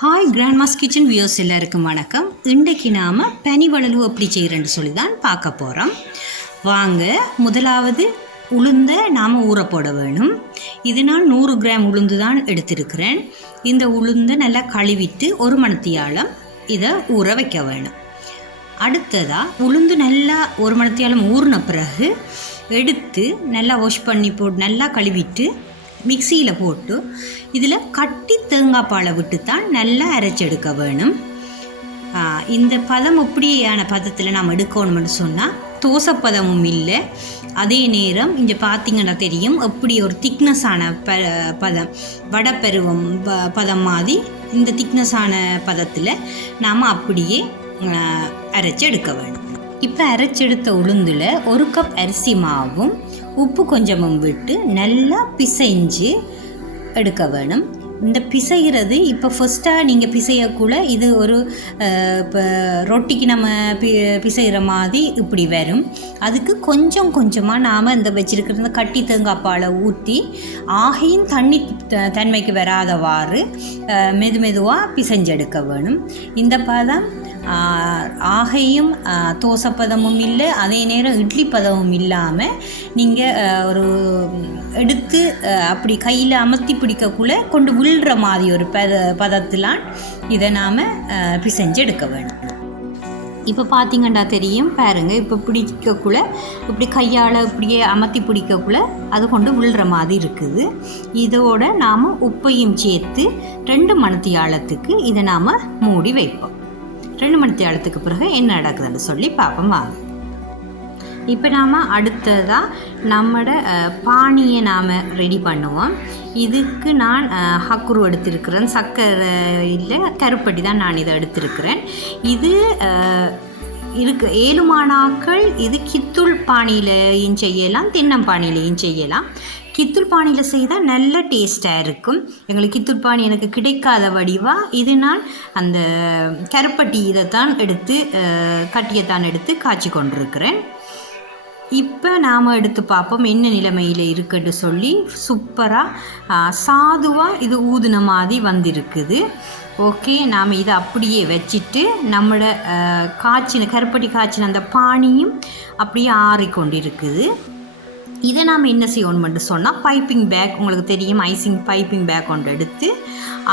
Hi Grandma's kitchen views எல்லாருக்கும் வணக்கம். இன்றைக்கு நாம் பனி வளர்வு எப்படி செய்கிறேன்னு சொல்லி தான் பார்க்க போகிறோம். வாங்க, முதலாவது உளுந்தை நாம் ஊற போட வேணும். இது நான் 100 கிராம் உளுந்து தான் எடுத்திருக்கிறேன். இந்த உளுந்தை நல்லா கழுவிட்டு ஒரு மணித்தியாலம் இதை ஊற வைக்க வேணும். அடுத்ததாக உளுந்து நல்லா ஒரு மணித்தியாலம் ஊறின பிறகு எடுத்து நல்லா வாஷ் பண்ணி போட்டு நல்லா கழுவிட்டு மிக்சியில் போட்டு இதில் கட்டி தேங்காய் பாலை விட்டு தான் நல்லா அரைச்செடுக்க வேணும். இந்த பதம் எப்படியான பதத்தில் நாம் எடுக்கணும்னு சொன்னால் தோசைப்பதமும் இல்லை, அதே நேரம் இங்கே பார்த்திங்கன்னா தெரியும் எப்படி ஒரு திக்னஸான பதம் வடப்பருவம் பதம் மாதிரி இந்த திக்னஸான பதத்தில் நாம் அப்படியே அரைச்செடுக்க வேணும். இப்போ அரைச்செடுத்த உளுந்தில் 1 கப் அரிசி மாவும் உப்பு கொஞ்சமும் விட்டு நல்லா பிசைஞ்சு எடுக்க வேணும். இந்த பிசைகிறது இப்போ ஃபஸ்ட்டாக நீங்கள் பிசையக்குள்ள இது ஒரு இப்போ ரொட்டிக்கு நம்ம பிசைகிற மாதிரி இப்படி வரும். அதுக்கு கொஞ்சம் கொஞ்சமாக நாம் இந்த வச்சுருக்கிற இந்த கட்டி தேங்காய் பாலை ஊற்றி ஆகையும் தண்ணி தன்மைக்கு வராதவாறு மெதுவாக பிசைஞ்செடுக்க வேணும். இந்த பதம் ஆகையும் தோசைப்பதமும் இல்லை, அதே நேரம் இட்லி பதமும் இல்லாமல் நீங்கள் ஒரு எடுத்து அப்படி கையில் அமர்த்தி பிடிக்கக்குள்ளே கொண்டு விழுற மாதிரி ஒரு பதத்திலான் இதை நாம் பிசைஞ்சு எடுக்க வேணும். இப்போ பார்த்திங்கன்னா தெரியும் பாருங்கள், இப்போ பிடிக்கக்குள்ள இப்படி கையால் இப்படியே அமர்த்தி பிடிக்கக்குள்ள அது கொண்டு விழுற மாதிரி இருக்குது. இதோட நாம் உப்பையும் சேர்த்து 2 மணித்தியாலத்துக்கு இதை நாம் மூடி வைப்போம். 2 மணித்தியாலத்துக்கு பிறகு என்ன நடக்குதுன்னு சொல்லி பார்ப்போம் வாங்க. இப்போ நாம் அடுத்ததாக நம்மளோட பானியை நாம் ரெடி பண்ணுவோம். இதுக்கு நான் ஹக்குரு எடுத்திருக்கிறேன், சர்க்கரை இல்லை கருப்பட்டி தான் நான் இதை எடுத்திருக்கிறேன். இது இருக்கு 7 மாணாக்கள் இது கித்தூள் பானியிலையும் செய்யலாம், தென்னம்பானிலையும் செய்யலாம். கித்தூள் பானியில் செய்தால் நல்ல டேஸ்ட்டாக இருக்கும். எங்களுக்கு கித்தூள் பானி எனக்கு கிடைக்காத வடிவாக இது நான் அந்த கருப்பட்டி இதைத்தான் எடுத்து கட்டியத்தான் எடுத்து காய்ச்சி கொண்டிருக்கிறேன். இப்போ நாம் எடுத்து பார்ப்போம் என்ன நிலைமையில் இருக்குன்னு சொல்லி. சூப்பராக சாதுவாக இது ஊதுன மாதிரி வந்திருக்குது. ஓகே, நாம் இதை அப்படியே வச்சுட்டு நம்மளோட காய்ச்சின கருப்பட்டி காய்ச்சின அந்த பானியும் அப்படியே ஆறிக்கொண்டிருக்குது. இதை நாம் என்ன செய்யணும்னு சொன்னால் பைப்பிங் பேக், உங்களுக்கு தெரியும் ஐசிங் பைப்பிங் பேக் கொண்டு எடுத்து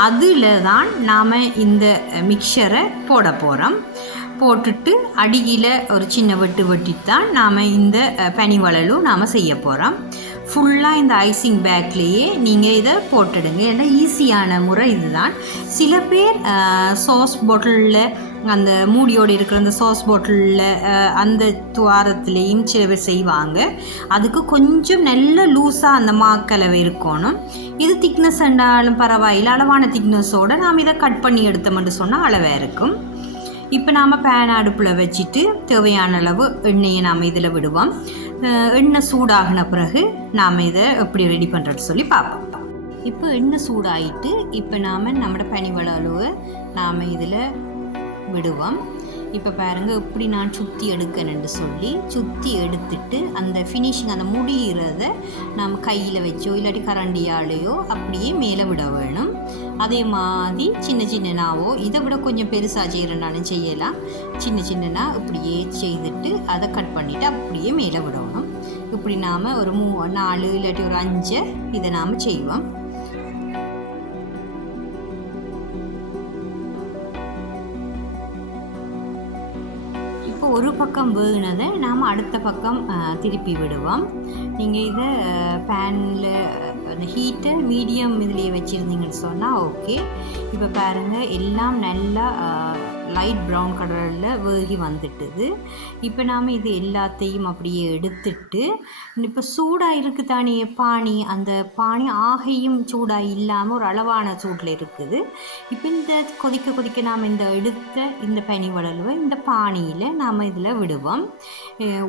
அதில் தான் நாம் இந்த மிக்சரை போட போகிறோம். போட்டுட்டு அடியில் ஒரு சின்ன வெட்டித்தான் நாம் இந்த பனி வளலும் நாம் செய்ய போகிறோம். ஃபுல்லாக இந்த ஐசிங் பேக்லேயே நீங்கள் இதை போட்டுடுங்க. ஏன்னா ஈஸியான முறை இதுதான். சில பேர் சாஸ் பாட்டிலில் அந்த மூடியோடு இருக்கிற அந்த சாஸ் பாட்டிலில் அந்த துவாரத்துலேயும் சில பேர் செய்வாங்க. அதுக்கு கொஞ்சம் நல்ல லூஸாக அந்த மாக்கலவை இருக்கணும். இது திக்னஸ் என்றாலும் பரவாயில்லை, அளவான திக்னஸோடு நாம் இதை கட் பண்ணி எடுத்தோம்னு சொன்னால் அளவாக இருக்கும். இப்போ நாம் பேன் அடுப்பில் வச்சுட்டு தேவையான அளவு எண்ணெயை நாம் இதில் விடுவோம். எண்ணெய் சூடாகின பிறகு நாம் இதை எப்படி ரெடி பண்ணுறதுன்னு சொல்லி பார்ப்போம். இப்போ எண்ணெய் சூடாகிட்டு இப்போ நாம் நம்மளோட பனி வளவை நாம் இதில் விடுவோம். இப்போ பாருங்கள் எப்படி நான் சுற்றி எடுக்கணுன்னு சொல்லி சுற்றி எடுத்துட்டு அந்த ஃபினிஷிங் அந்த முடிகிறத நம்ம கையில் வச்சோ இல்லாட்டி கரண்டியாலேயோ அப்படியே மேலே விட வேணும். அதே மாதிரி சின்னனாவோ இதை விட கொஞ்சம் பெருசாக செய்கிறனாலும் செய்யலாம். சின்னனா இப்படியே செய்துட்டு அதை கட் பண்ணிவிட்டு அப்படியே மேலே விடணும். இப்படி நாம் ஒரு 4 இல்லாட்டி ஒரு 5 இதை நாம் செய்வோம். ஒரு பக்கம் வேகுனதை நாம் அடுத்த பக்கம் திருப்பி விடுவோம். நீங்கள் இதை பேனில் அந்த ஹீட்டை மீடியம் இதிலேயே வச்சுருந்தீங்கன்னு சொன்னால் ஓகே. இப்போ பாருங்கள் எல்லாம் நல்லா லைட் ப்ரௌன் கலரில் வேகி வந்துட்டுது. இப்போ நாம் இது எல்லாத்தையும் அப்படியே எடுத்துட்டு இப்போ சூடாக இருக்குது தானே பானி, அந்த பானி ஆகையும் சூடாக இல்லாமல் ஒரு அளவான சூட்டில் இருக்குது. இப்போ இந்த கொதிக்க நாம் இந்த எடுத்த இந்த பனி வளர்வை இந்த பானியில் நாம் இதில் விடுவோம்.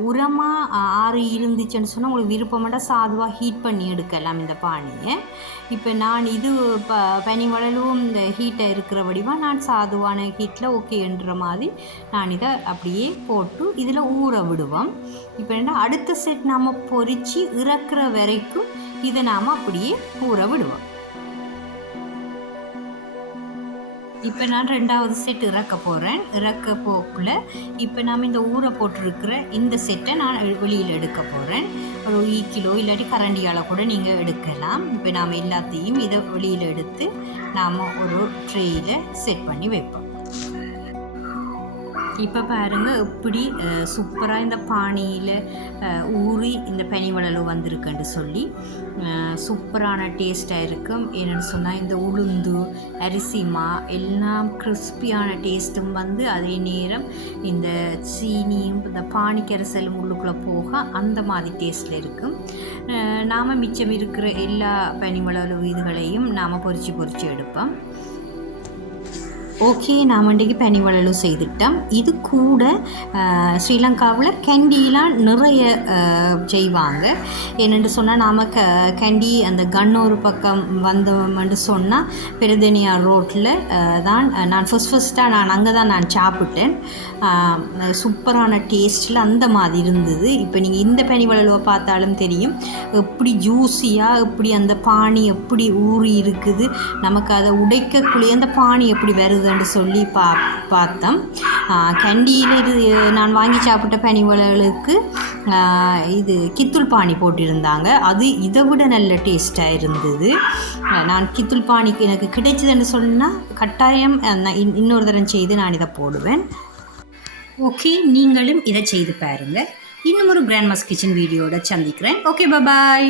உரமாக ஆறி இருந்துச்சுன்னு சொன்னால் உங்களுக்கு விருப்பமாட்டா சாதுவாக ஹீட் பண்ணி எடுக்கலாம் இந்த பானியை. இப்போ நான் இது பனி வளரும் இந்த ஹீட்டை இருக்கிற வடிவாக நான் சாதுவான ஹீட்டில் ஓகேன்ற மாதிரி நான் இதை அப்படியே போட்டு இதில் ஊற விடுவோம். இப்போ என்ன அடுத்த செட் நாம் பொரித்து இறக்குற வரைக்கும் இதை நாம் அப்படியே ஊற விடுவோம். இப்போ நான் 2வது செட் இறக்க போகிறேன். இறக்க போக்குள்ள இப்போ நாம் இந்த ஊற போட்டிருக்கிற இந்த செட்டை நான் வெளியில் எடுக்க போகிறேன். ஒரு ஈக்கிலோ இல்லாட்டி கரண்டியால் கூட நீங்கள் எடுக்கலாம். இப்போ நாம் எல்லாத்தையும் இதை வெளியில் எடுத்து நாம் ஒரு ட்ரேயில் செட் பண்ணி வைப்போம். இப்போ பாருங்கள் எப்படி சூப்பராக இந்த பானியில் ஊறி இந்த பனி வளலு வந்திருக்குன்னு சொல்லி சூப்பரான டேஸ்ட்டாக இருக்கும். என்னென்னு சொன்னால் இந்த உளுந்து அரிசிமா எல்லாம் கிறிஸ்பியான டேஸ்ட்டும் வந்து அதே நேரம் இந்த சீனியும் இந்த பானி கரைசலும் உள்ளுக்குள்ளே போக அந்த மாதிரி டேஸ்ட்டில் இருக்கும். நாம் மிச்சம் இருக்கிற எல்லா பனி வளலு இதுகளையும் நாம் பொரிச்சு எடுப்போம். ஓகே, நாம் இன்றைக்கு பனி வளலு செய்துட்டோம். இது கூட ஸ்ரீலங்காவில் கேண்டிலாம் நிறைய செய்வாங்க. என்னென்று சொன்னால் நாம் கேண்டி அந்த கண்ணூர் பக்கம் வந்தோம்னு சொன்னால் பெருதனியா ரோட்டில் தான் நான் ஃபஸ்ட்டாக நான் அங்கே தான் நான் சாப்பிட்டேன். சூப்பரான டேஸ்ட்டில் அந்த மாதிரி இருந்தது. இப்போ நீங்கள் இந்த பனி வளலுவை பார்த்தாலும் தெரியும் எப்படி ஜூஸியாக எப்படி அந்த பானி எப்படி ஊறி இருக்குது. நமக்கு அதை உடைக்கக்கூடிய அந்த பானி எப்படி வருதுன்னு சொல்லி பார்த்தோம். கேண்டியில் இது நான் வாங்கி சாப்பிட்ட பனி வளலுக்கு இது கித்துள் பானி போட்டிருந்தாங்க. அது இதை விட நல்ல டேஸ்ட்டாக இருந்தது. நான் கித்துள் பானி எனக்கு கிடைச்சதுன்னு சொன்னால் கட்டாயம் இன்னொரு தரம் செய்து நான் இதை போடுவேன். ஓகே, நீங்களும் இதை செய்து பாருங்கள். இன்னும் ஒரு கிராண்ட்மாஸ் கிச்சன் வீடியோட சந்திக்கிறேன். ஓகே, பாய்.